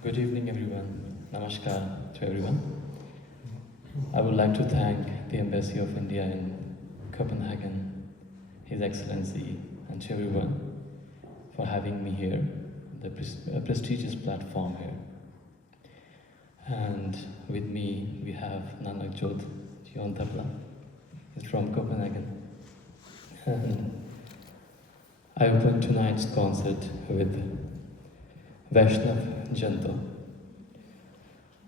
Good evening, everyone. Namaskar to everyone. I would like to thank the Embassy of India in Copenhagen, His Excellency, and to everyone for having me here, the prestigious platform here. And with me, we have Nanak Jod Jion Tabla. He's from Copenhagen. And I opened tonight's concert with Vaishnav Janto,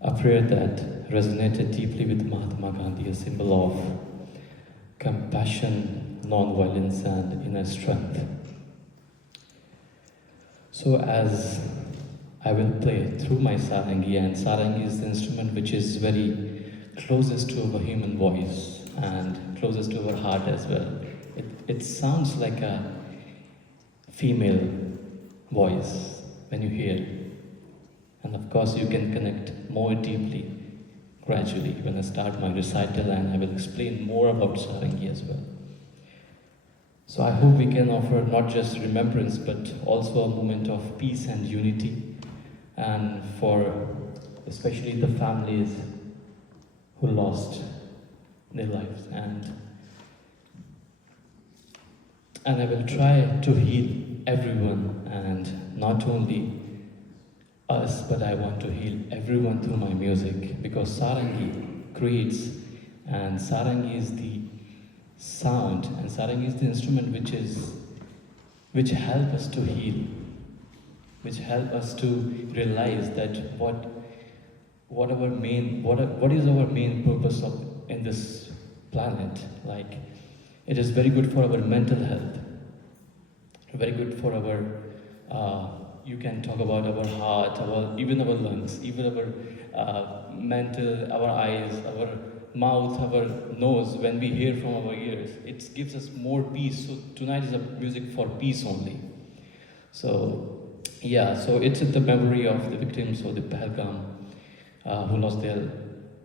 a prayer that resonated deeply with Mahatma Gandhi, a symbol of compassion, non-violence, and inner strength. So as I will play through my sarangi, and sarangi is the instrument which is very closest to our human voice and closest to our heart as well. It sounds like a female voice when you hear. And of course you can connect more deeply gradually when I start my recital, and I will explain more about sarangi as well. So I hope we can offer not just remembrance but also a moment of peace and unity, and for especially the families who lost their lives, and I will try to heal everyone, and not only us, but I want to heal everyone through my music, because sarangi creates, and sarangi is the sound, and sarangi is the instrument which help us to heal, which help us to realize that what is our main purpose of in this planet. Like, it is very good for our mental health, very good for our you can talk about our heart, even our lungs, even our mental, our eyes, our mouth, our nose. When we hear from our ears, it gives us more peace. So tonight is a music for peace only. So yeah, so it's the memory of the victims of the Pahalgam who lost their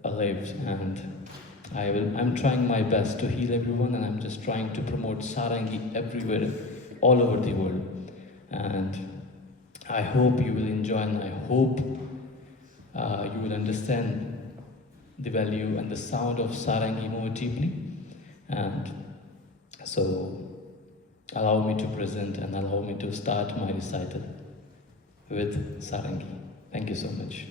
lives, and I'm trying my best to heal everyone, and I'm just trying to promote sarangi everywhere, all over the world. And I hope you will enjoy, and I hope you will understand the value and the sound of sarangi more deeply. And so allow me to present and allow me to start my recital with sarangi. Thank you so much.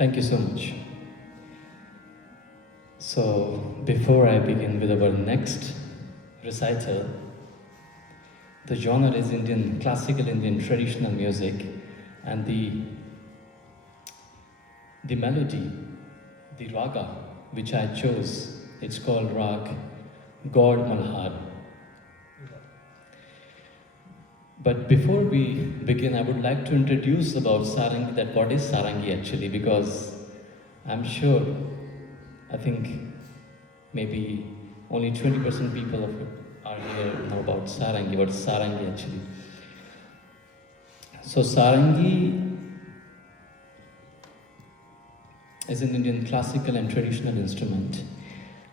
Thank you so much. So, before I begin with our next recital, the genre is Indian, classical Indian traditional music, and the melody, the raga, which I chose, it's called Rag God Malhar. But before we begin, I would like to introduce about Sarangi, that what is Sarangi actually, because I'm sure, I think maybe only 20% people are here know about Sarangi. What is Sarangi actually? So Sarangi is an Indian classical and traditional instrument,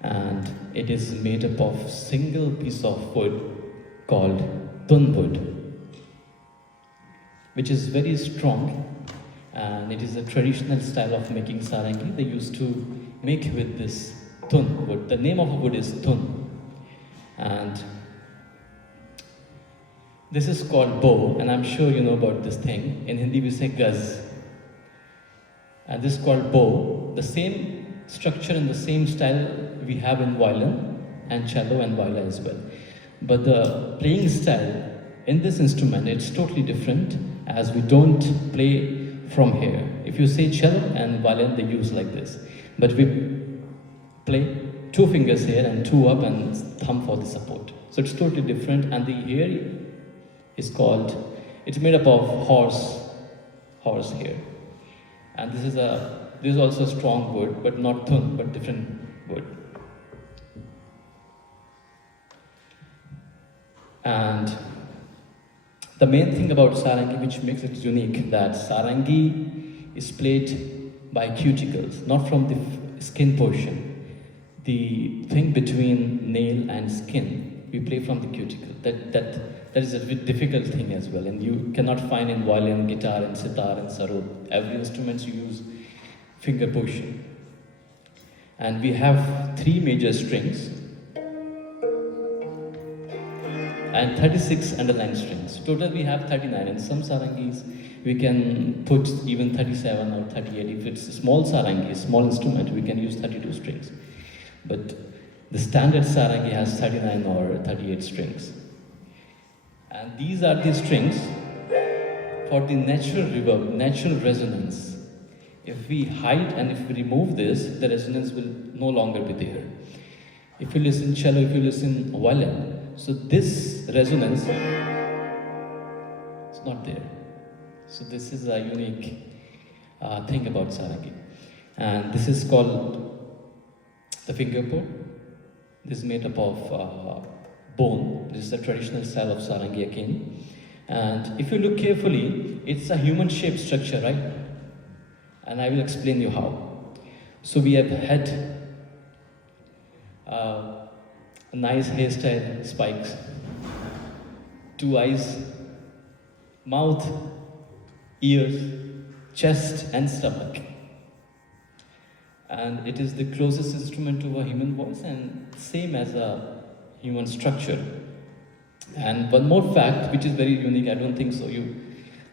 and it is made up of single piece of wood called tun wood, which is very strong, and it is a traditional style of making sarangi. They used to make with this tun wood. The name of the wood is tun, and this is called bow, and I'm sure you know about this thing. In Hindi we say gaz, and this is called bow. The same structure and the same style we have in violin and cello and viola as well. But the playing style in this instrument, it's totally different, as we don't play from here. If you say cello and violin, they use like this. But we play 2 fingers here and 2 up and thumb for the support. So it's totally different, and the ear is called, it's made up of horse here. And this is also a strong wood, but not thun, but different wood. And the main thing about sarangi, which makes it unique, that sarangi is played by cuticles, not from the skin portion. The thing between nail and skin, we play from the cuticle. That is a bit difficult thing as well, and you cannot find in violin, guitar, and sitar and sarod. Every instrument you use finger portion. And we have 3 major strings and 36 underlying strings. Total we have 39. In some sarangis we can put even 37 or 38. If it's a small sarangi, a small instrument, we can use 32 strings. But the standard sarangi has 39 or 38 strings. And these are the strings for the natural reverb, natural resonance. If we hide and if we remove this, the resonance will no longer be there. If you listen cello, if you listen violin, so this resonance is not there. So this is a unique thing about sarangi. And this is called the fingerboard. This is made up of bone. This is the traditional style of sarangi again. And if you look carefully, it's a human-shaped structure, right? And I will explain you how. So we have head, a nice hairstyle, spikes, 2 eyes, mouth, ears, chest and stomach. And it is the closest instrument to a human voice and same as a human structure. And one more fact, which is very unique, I don't think so you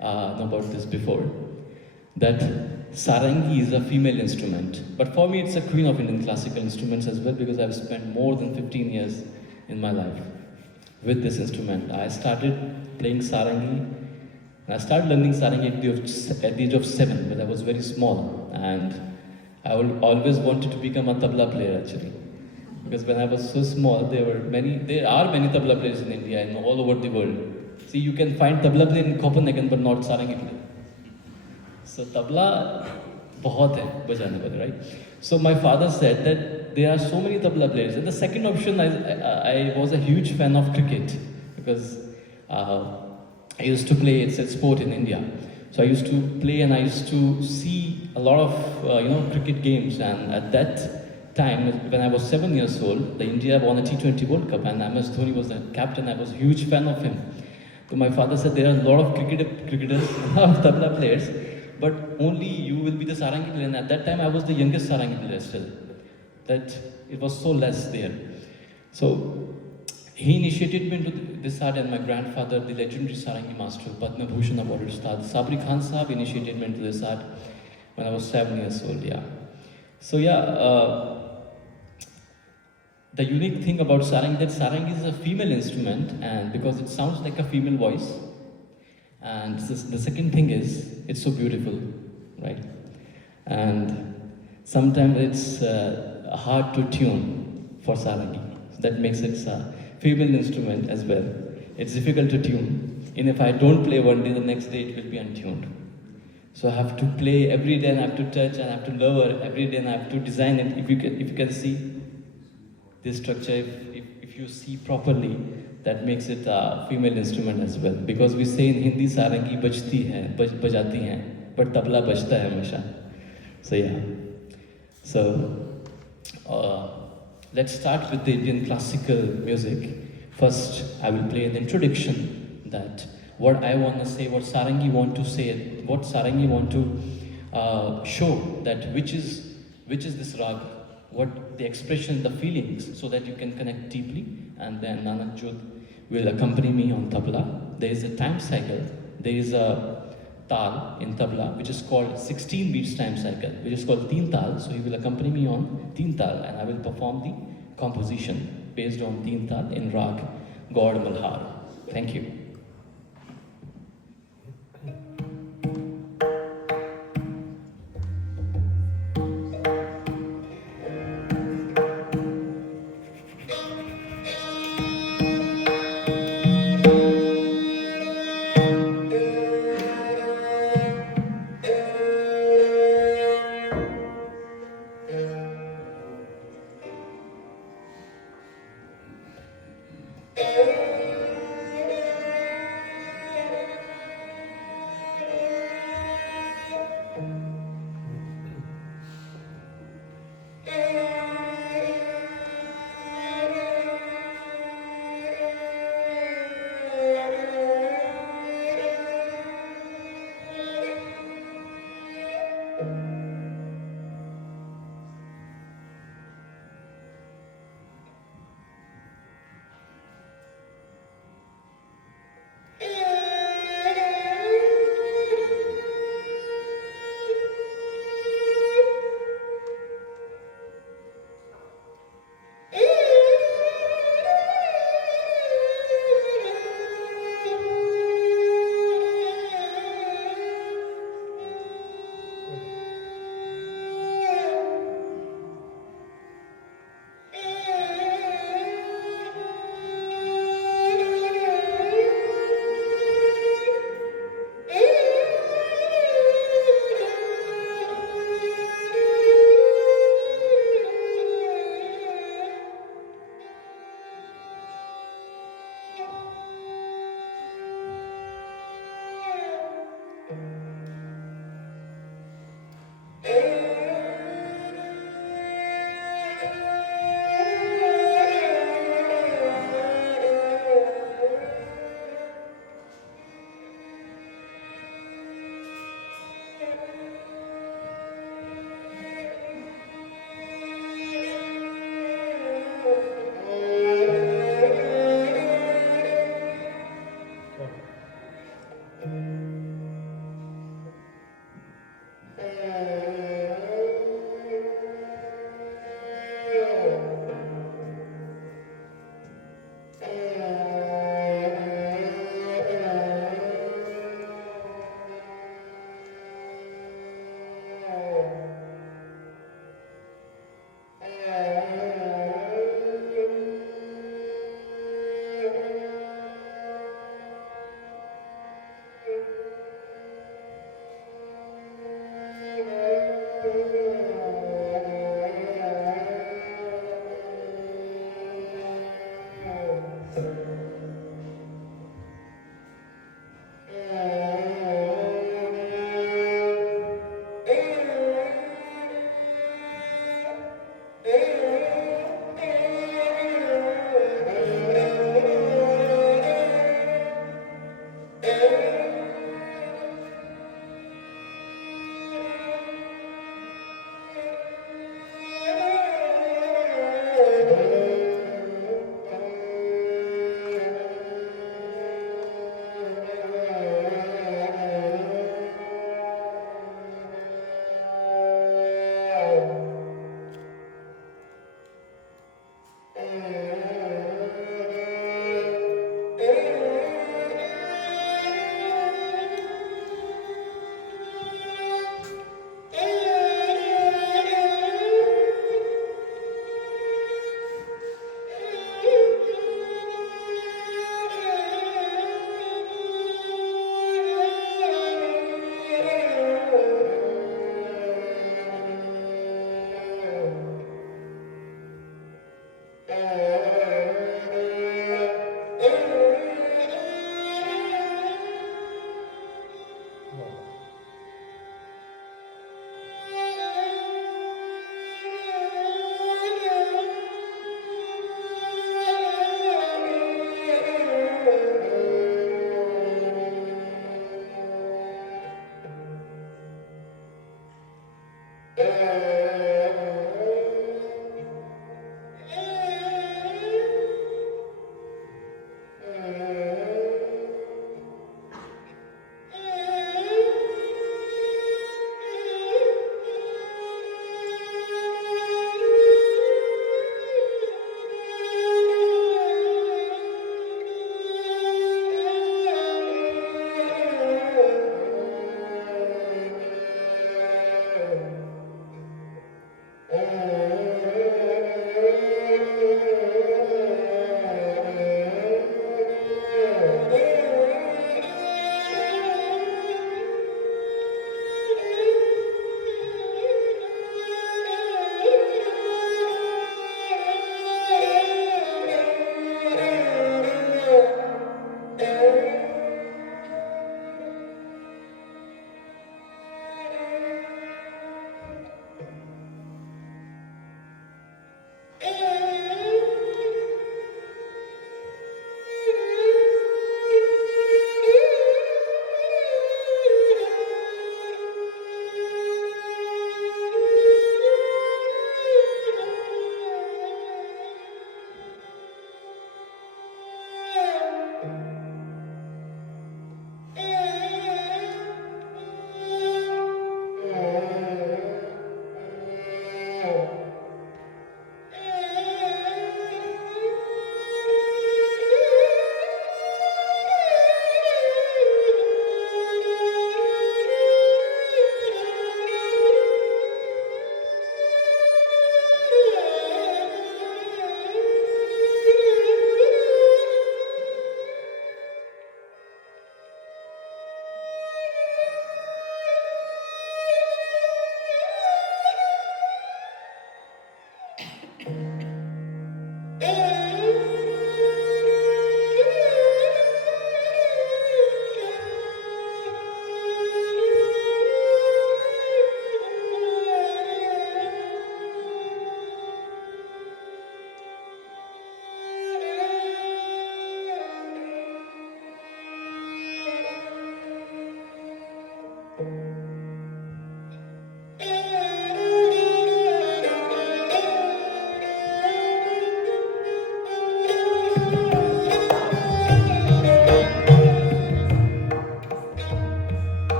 know about this before, that sarangi is a female instrument. But for me, it's a queen of Indian classical instruments as well, because I've spent more than 15 years in my life with this instrument. I started playing sarangi. I started learning sarangi at the age of 7, but I was very small. And I always wanted to become a tabla player actually. Because when I was so small, there are many tabla players in India and all over the world. See, you can find tabla player in Copenhagen, but not sarangi player. So tabla bahut hai bajane wale, right? So my father said that there are so many tabla players. And the second option, I was a huge fan of cricket, because I used to play, it's a sport in India. So I used to play and I used to see a lot of cricket games. And at that time, when I was 7 years old, the India won a T20 World Cup and MS Dhoni was the captain. I was a huge fan of him. So my father said there are a lot of cricketers, a lot of tabla players, but only you will be the sarangi player. And at that time, I was the youngest sarangi player still. That it was so less there. So he initiated me into this art, and my grandfather, the legendary sarangi master, Padma Bhushan awarded Ustad Sabri Khan Sahab, initiated me into this art. when I was 7 years old. Yeah. So yeah, the unique thing about sarangi that sarangi is a female instrument, and because it sounds like a female voice, and the second thing is it's so beautiful, right? And sometimes it's hard to tune for sarangi. So that makes it a female instrument as well. It's difficult to tune. And if I don't play one day, the next day it will be untuned. So I have to play every day, and I have to touch, and I have to lower every day, and I have to design it. If you can see this structure, if you see properly, that makes it a female instrument as well. Because we say in Hindi, sarangi bajti hai, bajati hai, but tabla bajta hai hamesha. So yeah. So uh, let's start with the Indian classical music. First, I will play an introduction that what I want to say, what sarangi want to say, what sarangi want to show that which is this rag, what the expression, the feelings, so that you can connect deeply. And then Nanak Jod will accompany me on tabla. There is a time cycle. There is a tal in tabla, which is called 16 beats time cycle, which is called teen tal. So he will accompany me on teen tal, and I will perform the composition based on teen tal in rag Gaud Malhar. Thank you.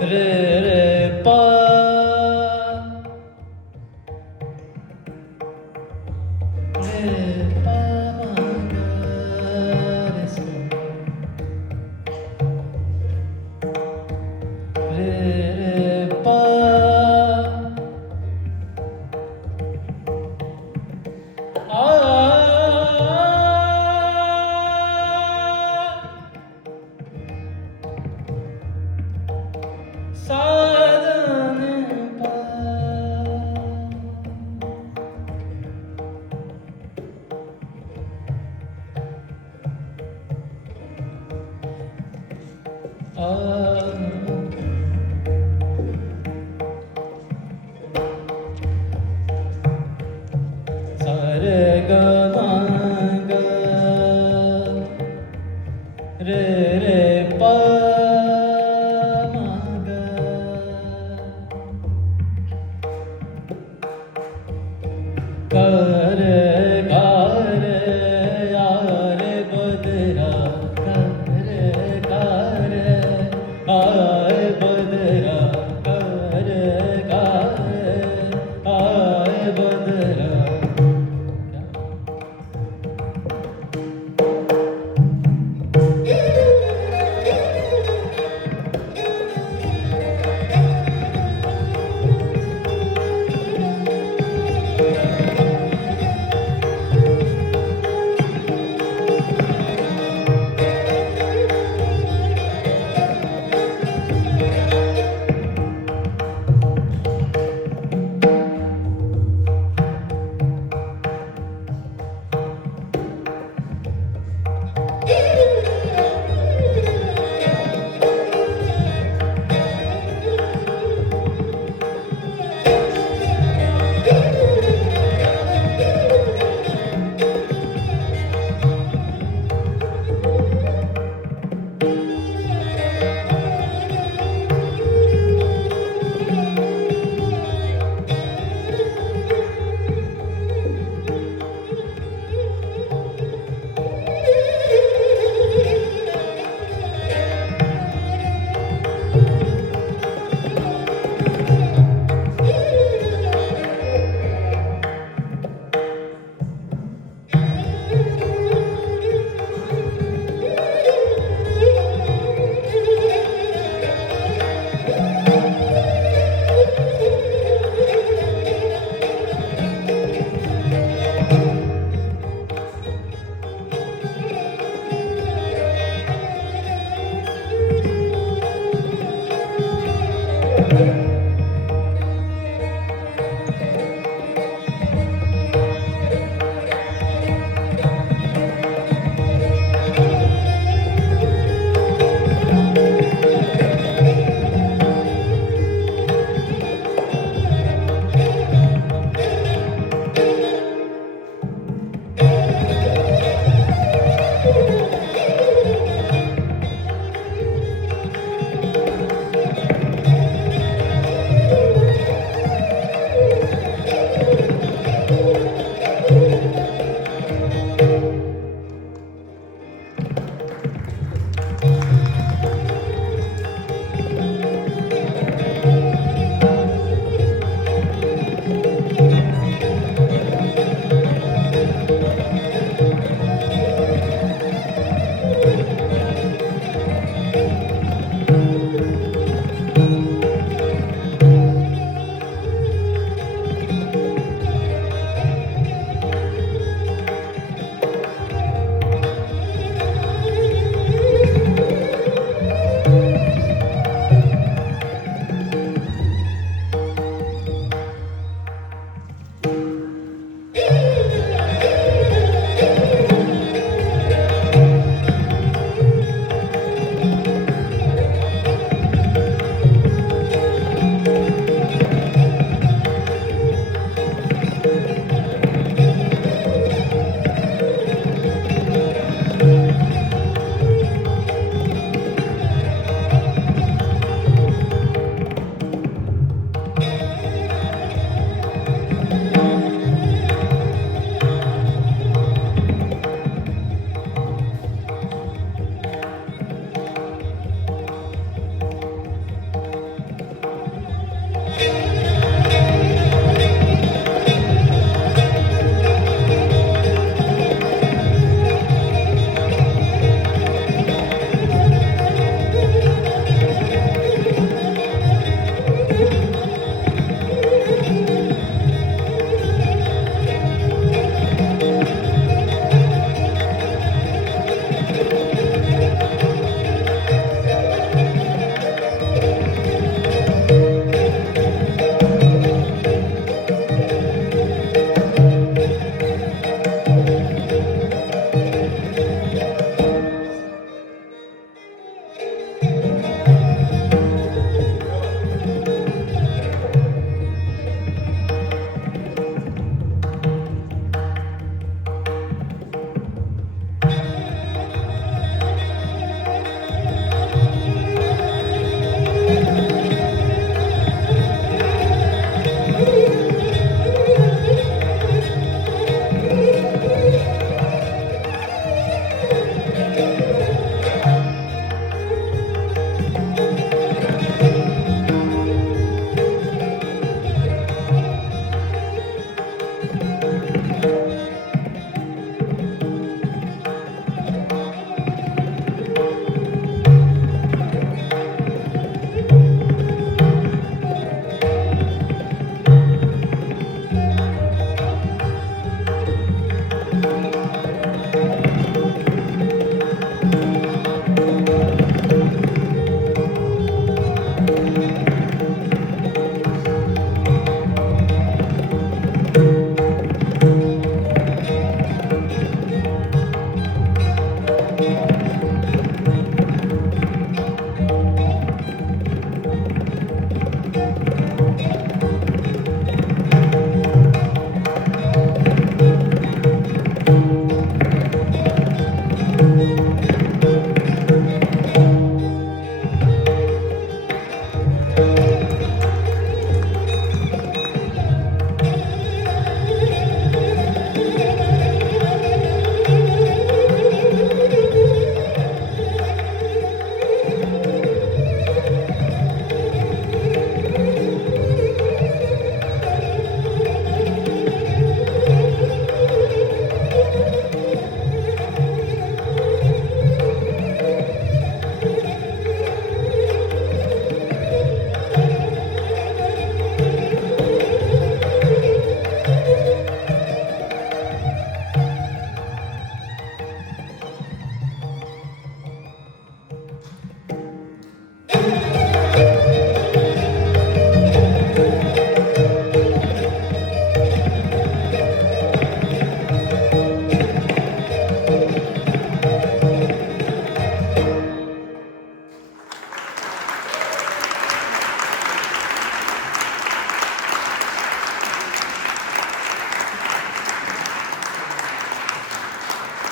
re re pa re pa ma ga re sa re re pa re re pa ma ga ga re ga re yaar badra ga re ga re aay badra ga re ga re aay badra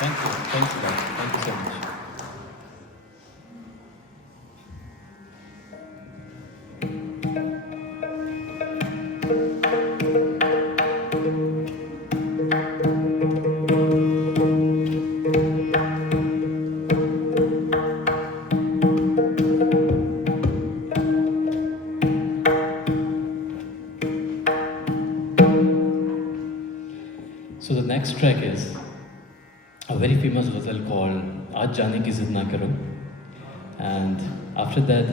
Thank you. Thanks a lot. Thank you so much. So the next track is a very famous ghazal called Aaj Jaane Ki Zid Na Karo. And after that,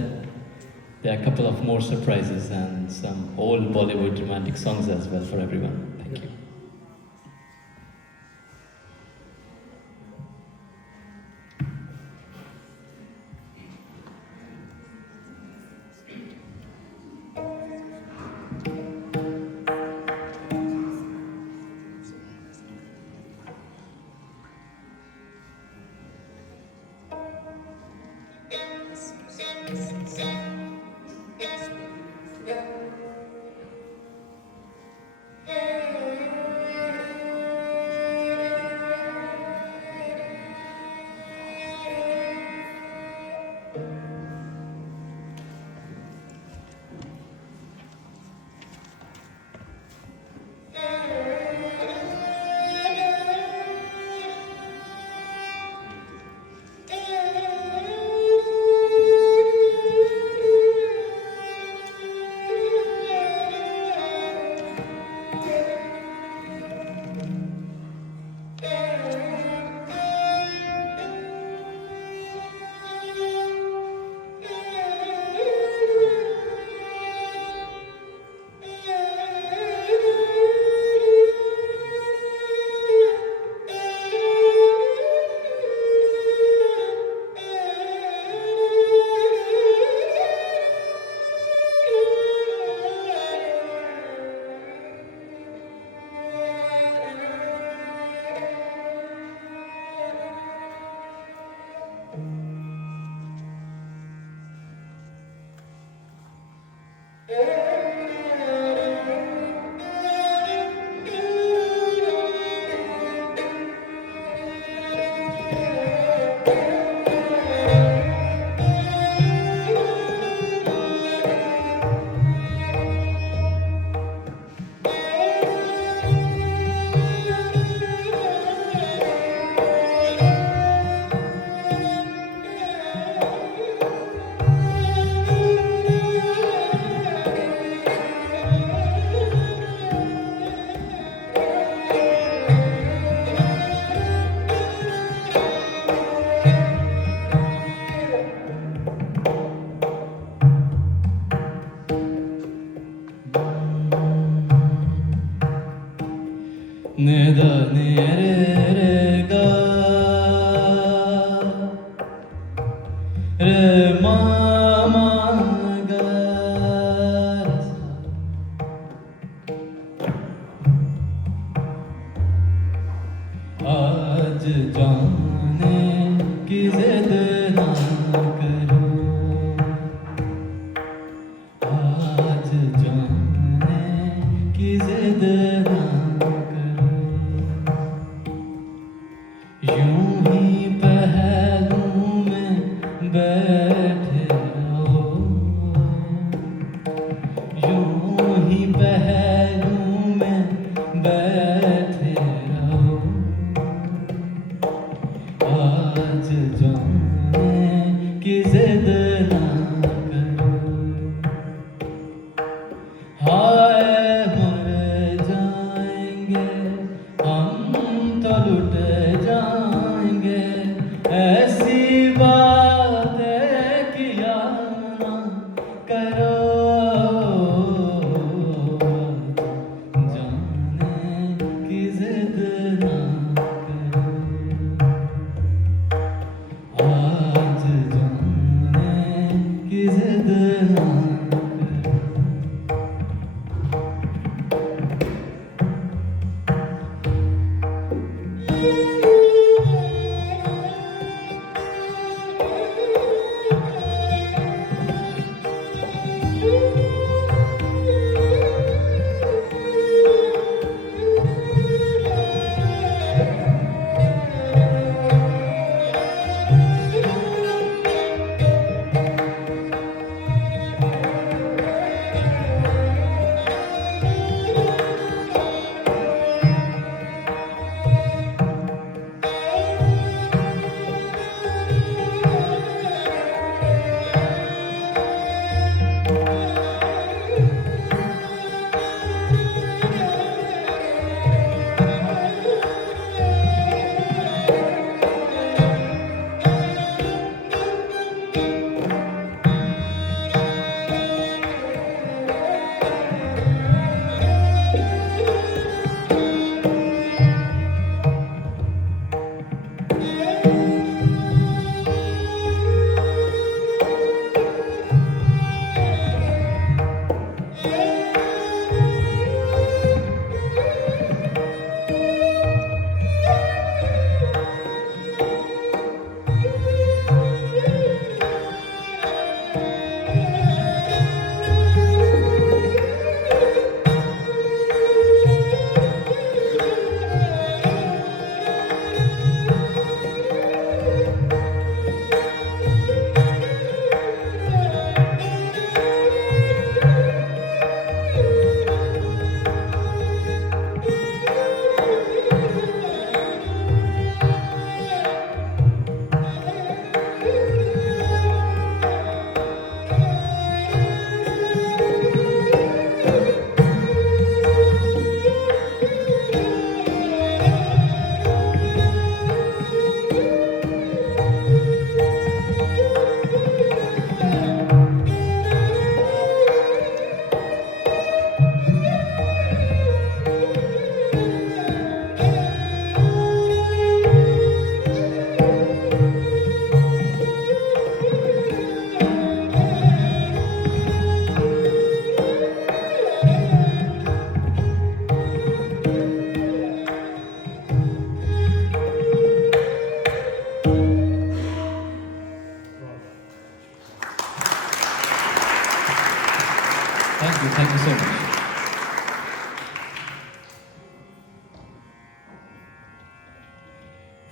there are a couple of more surprises and some old Bollywood romantic songs as well for everyone. Thank you. Nida nere re ga re ma ma ga आज जाने की जिद ना करो आज जाने की जिद ना यूं ही पहलू में बैठे रहो यूं ही पहलू में बैठे रहो आज जाने की जिद ना करो हाय मर जाएंगे हम तो लुट जाएंगे ऐसी बातें किया ना करो जाने की जिद ना करो आज जाने की जिद ना करो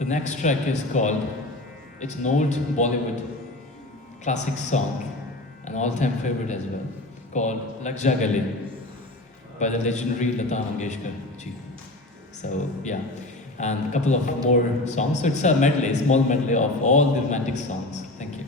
The next track is called, it's an old Bollywood classic song, an all-time favorite as well, called Lag Ja Gale by the legendary Lata Mangeshkar ji. So yeah, and a couple of more songs. So it's a medley, small medley of all the romantic songs. Thank you.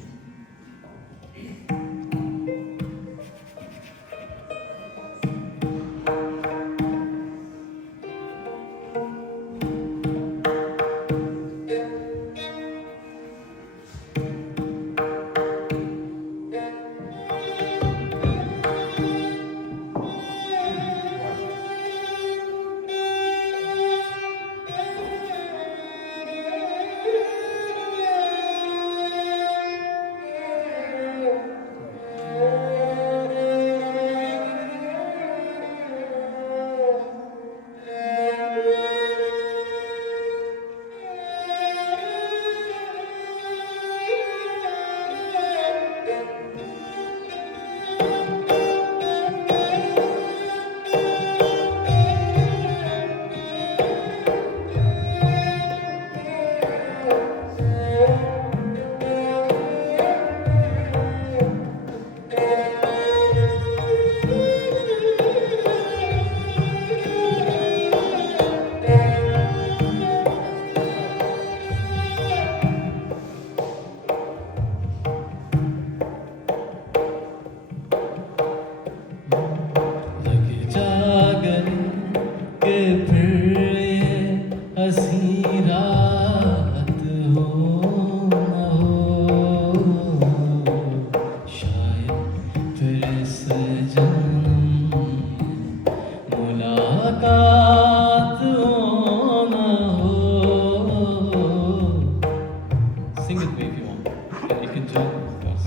Sing with me if you want. And you can join, of course.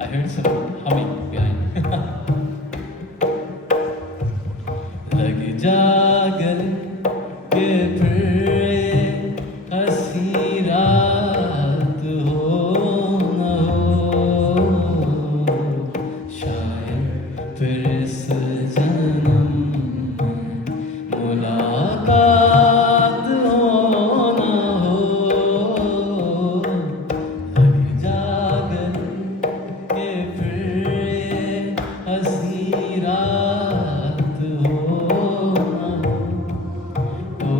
I heard some humming behind. Lag ja gale ke phir ye हंसी रात हो न हो, शायद फिर इस जन्म में मुलाकात हो न हो। लग जा गले के फिर ये हंसी रात हो न हो।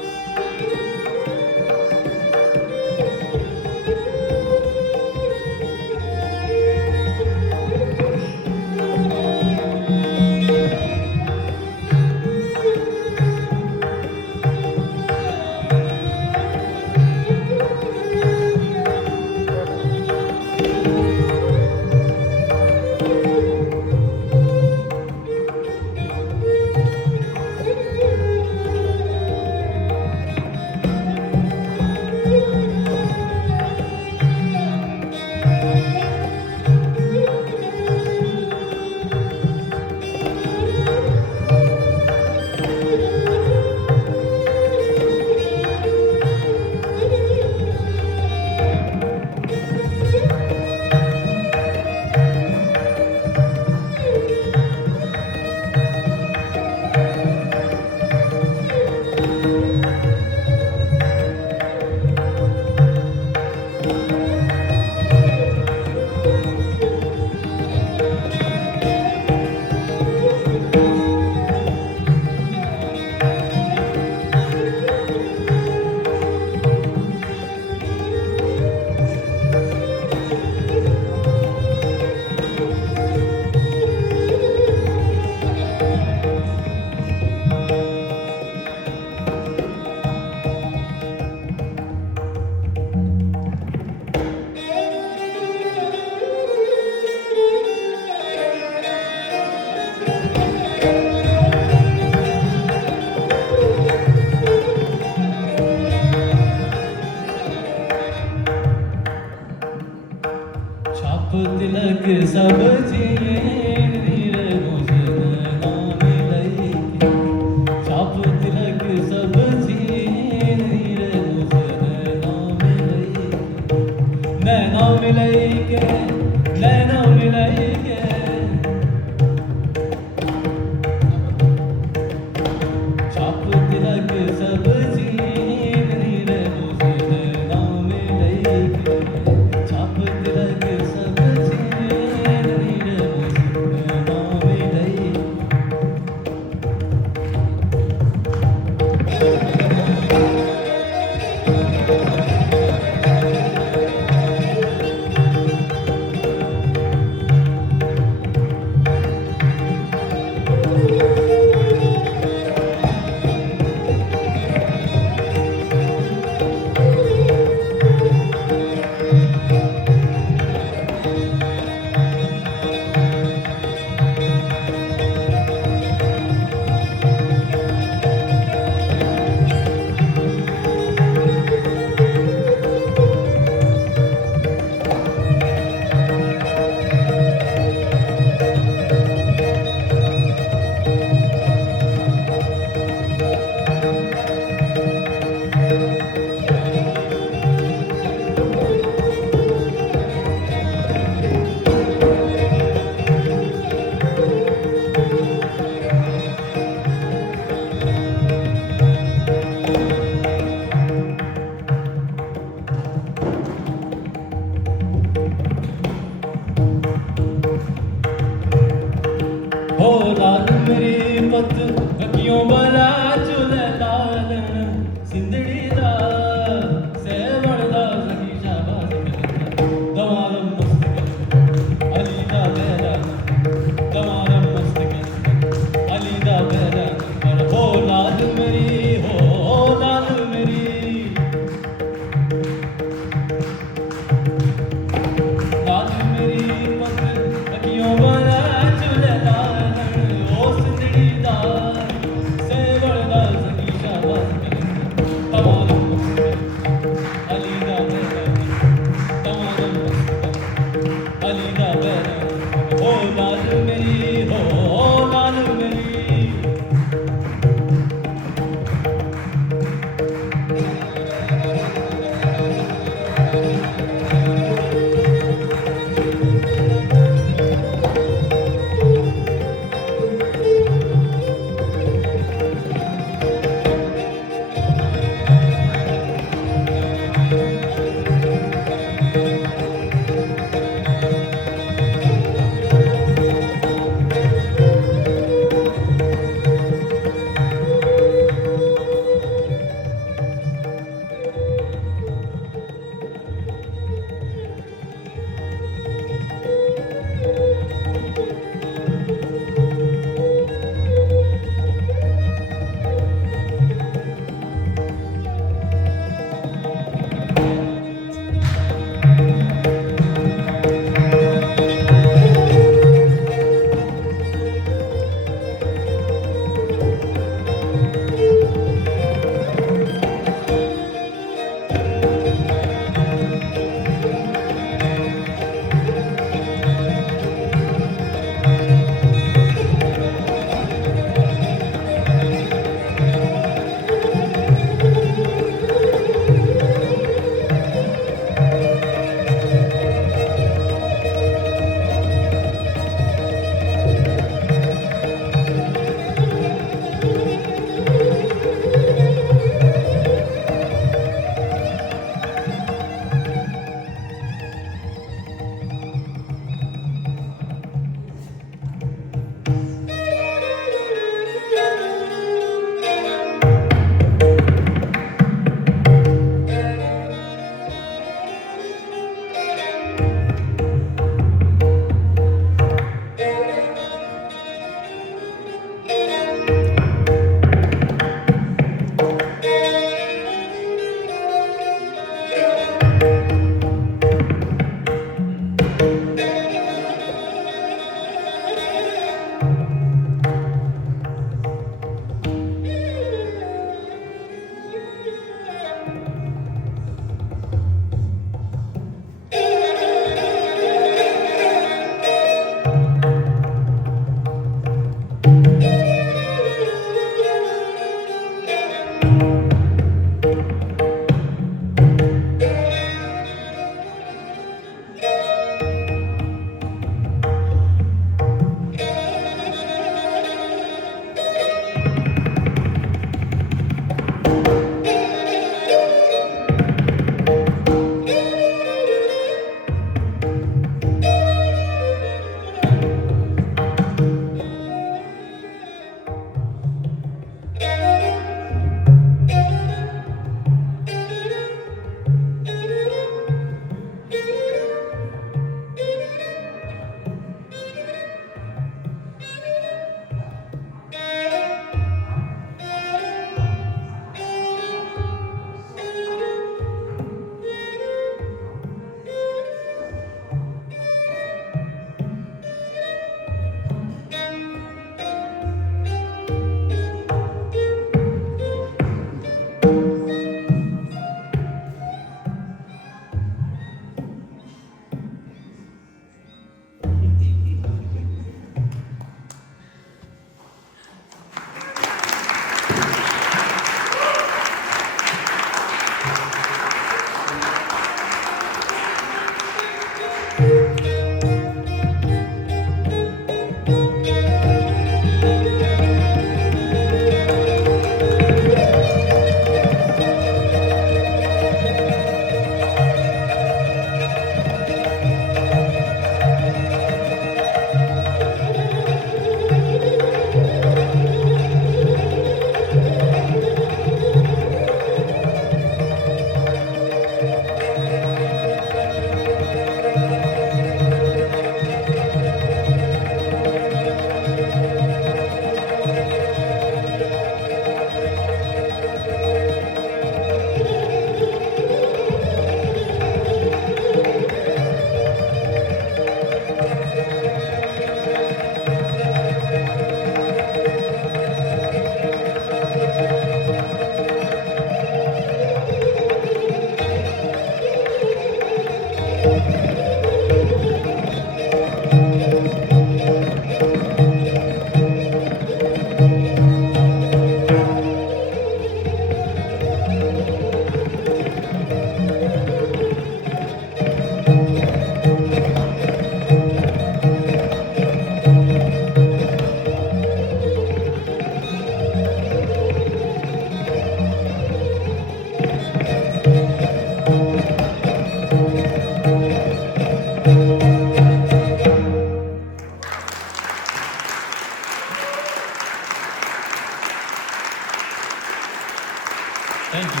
Thank you.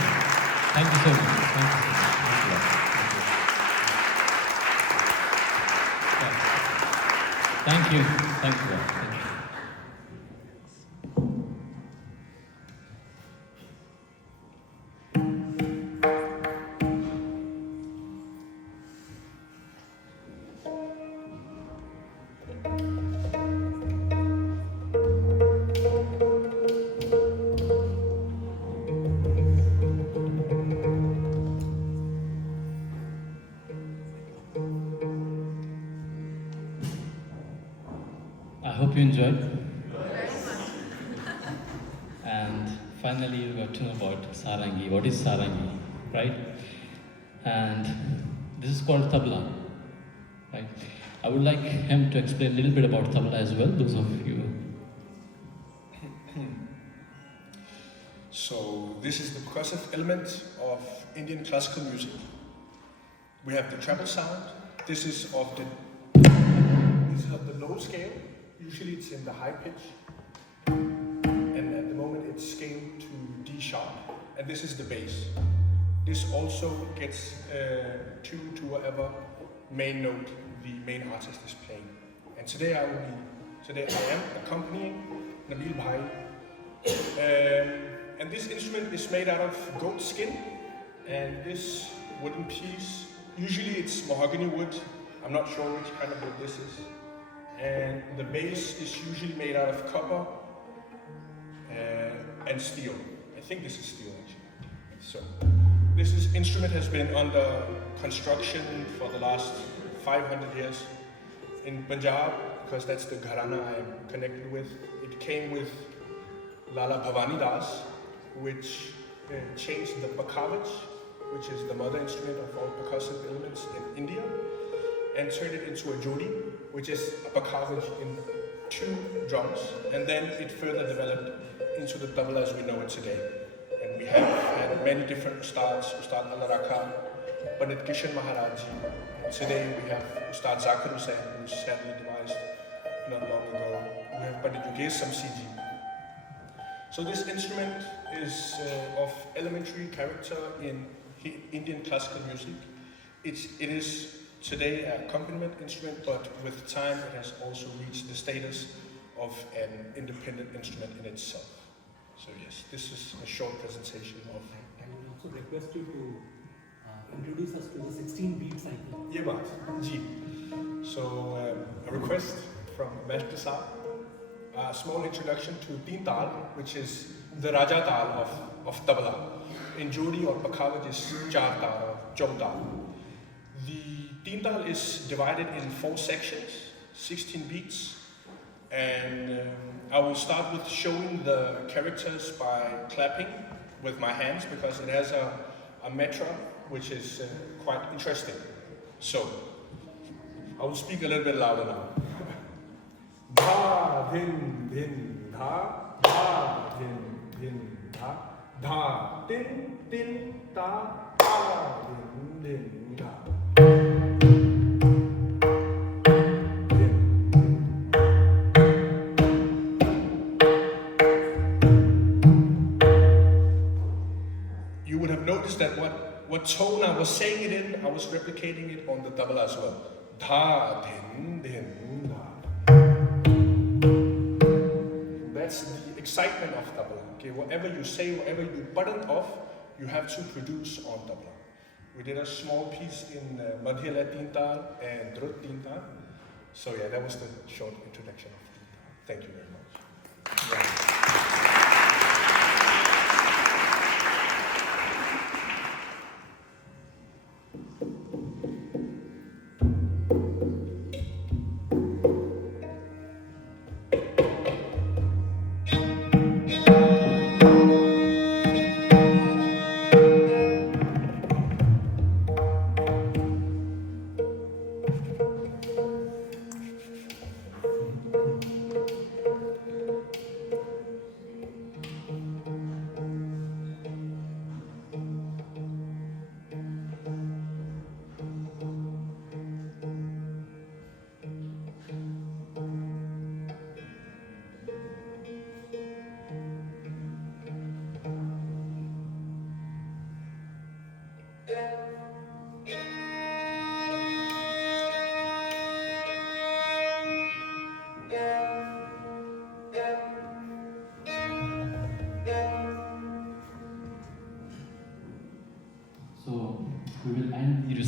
Thank you so much. Thank you so much. Thank you. Thank you. Thank you. Thank you. I hope you enjoyed. And finally, you got to know about Sarangi. What is Sarangi, right? And this is called tabla, right? I would like him to explain a little bit about tabla as well, those of you. So this is the percussive element of Indian classical music. We have the treble sound. This is of the low scale. Usually it's in the high pitch. And at the moment it's scaled to D sharp. And this is the bass. This also gets tuned to whatever main note the main artist is playing. And today I am accompanying Nabil Bhai. And this instrument is made out of goat skin. And this wooden piece, usually it's mahogany wood. I'm not sure which kind of wood this is. And the bass is usually made out of copper and steel. I think this is steel actually. So this instrument has been under construction for the last 500 years in Punjab, because that's the gharana I am connected with. It came with Lala Bhavani Das, which changed the pakhavaj, which is the mother instrument of all percussive elements in India, and turned it into a jodi, which is a pakhavaj in 2 drums, and then it further developed into the tabla as we know it today. And we have had many different ustads, Ustad Alaraka, Pandit Kishan Maharaj. Today we have Ustad Zakir Hussain, who sadly demised not long ago. We have Pandit Yogesh Samsiji. So this instrument is of elementary character in Indian classical music. It is today an accompaniment instrument, but with time it has also reached the status of an independent instrument in itself. So yes, this is a short presentation of... I would also request you to introduce us to the 16 beat cycle. Ye baat, ji. So a request from Master Saab, a small introduction to Teen Tal, which is the Raja Tal of tabla. In jodi or pakhavaj is Char Tal or Chau Tal. The Teen Tal is divided in 4 sections, 16 beats, and I will start with showing the characters by clapping with my hands, because it has a metra which is quite interesting. So I will speak a little bit louder now. Dha din din dha, dha din din dha, dha din din dha, dha din din dha. You would have noticed that what tone I was saying it in, I was replicating it on the tabla as well. Dha din din dha. That's the excitement of tabla. Okay, whatever you say, whatever you button off, you have to produce on tabla. We did a small piece in Madhyala Teen Tal and Drut Teen Tal. So yeah, that was the short introduction of Teen Tal. Thank you very much. Yeah.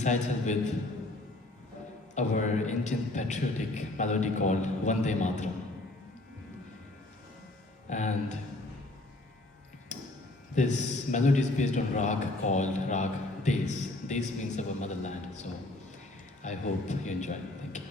recital with our Indian patriotic melody called Vande Mataram. And this melody is based on rag called Rag Des. Des means our motherland. So I hope you enjoy. Thank you.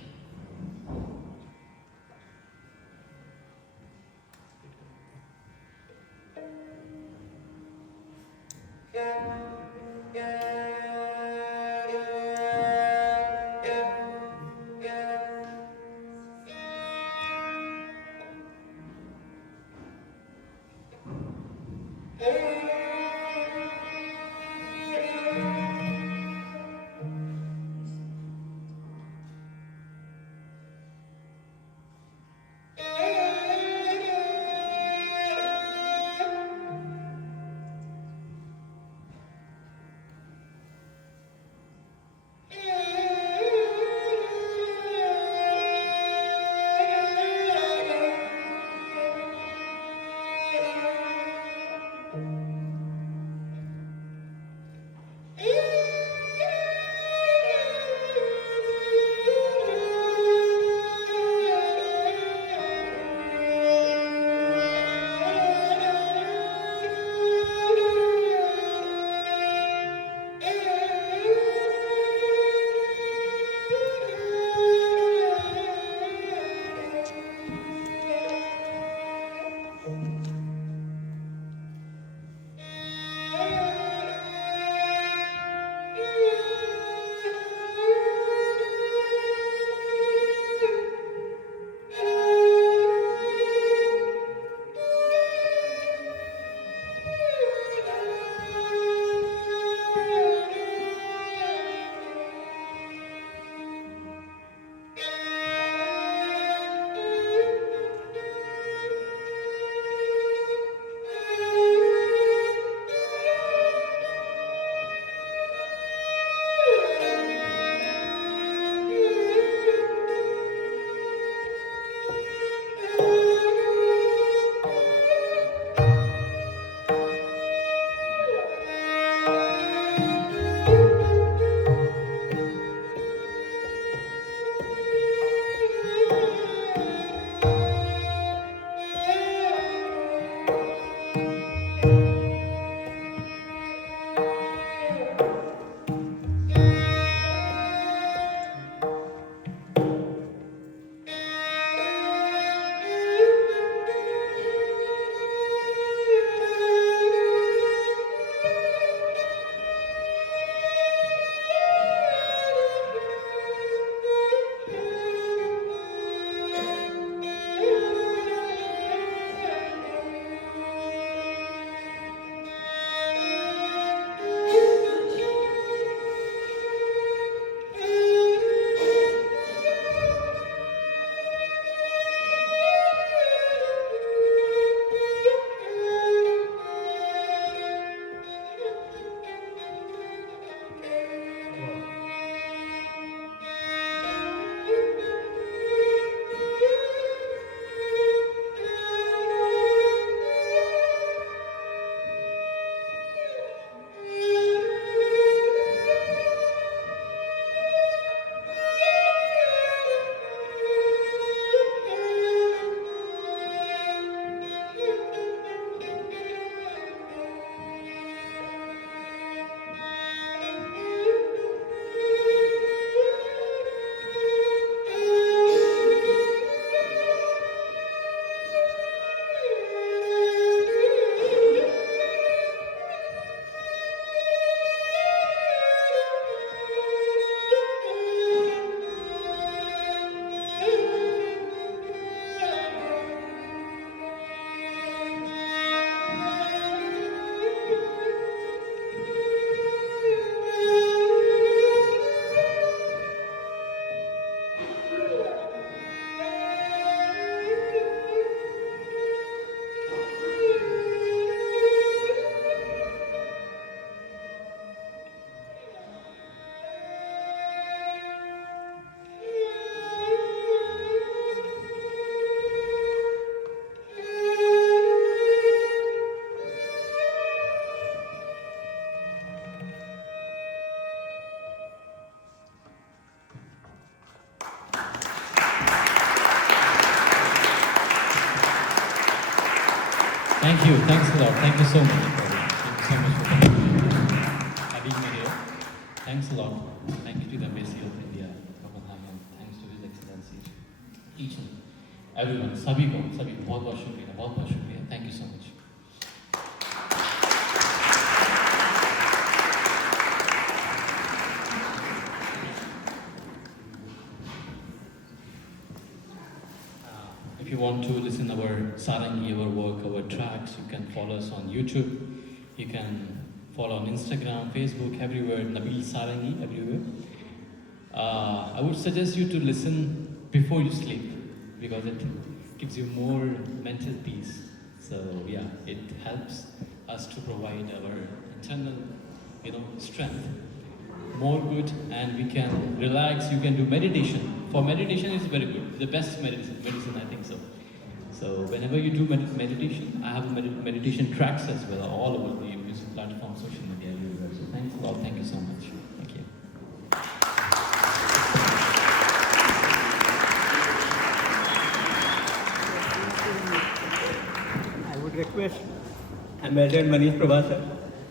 Thank you. Thanks a lot. Thank you so much. Thank you so much for having me here. Thanks a lot. Thank you to the Embassy of India, Copenhagen. Thanks to His Excellency. Each and everyone. सभी को बहुत बहुत शुक्रिया. बहुत बहुत शुक्रिया. Thank you so much. If you want to listen our Sarangi, our work, our tracks, you can follow us on YouTube. You can follow on Instagram, Facebook, everywhere. Nabil Sarangi, everywhere. I would suggest you to listen before you sleep because it gives you more mental peace. So yeah, it helps us to provide our internal, strength more good, and we can relax. You can do meditation. For meditation, it's very good. The best medicine, I think so. So whenever you do meditation, I have meditation tracks as well, all over the music platform, social media, everywhere. So thanks a lot. Thank you so much. Thank you. I would request Ambassador Manish Prabha sir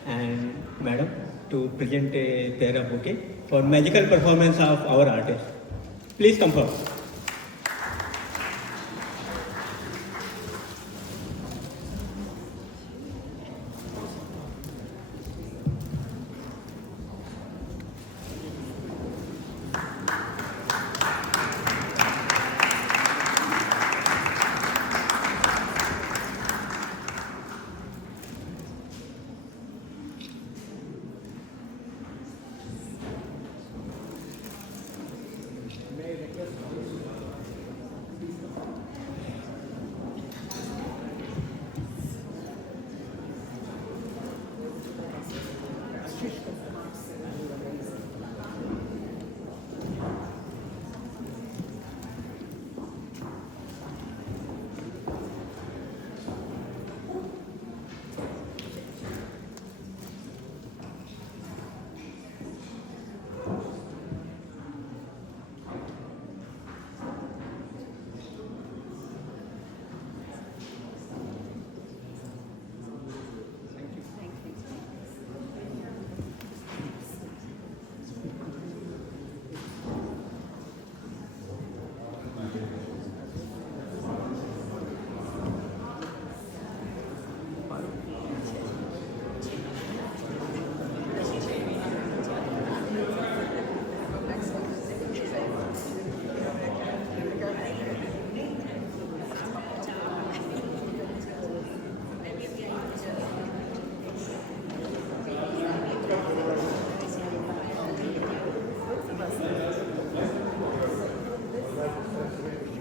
and Madam to present a pair of bouquet for magical performance of our artist. Please come forward.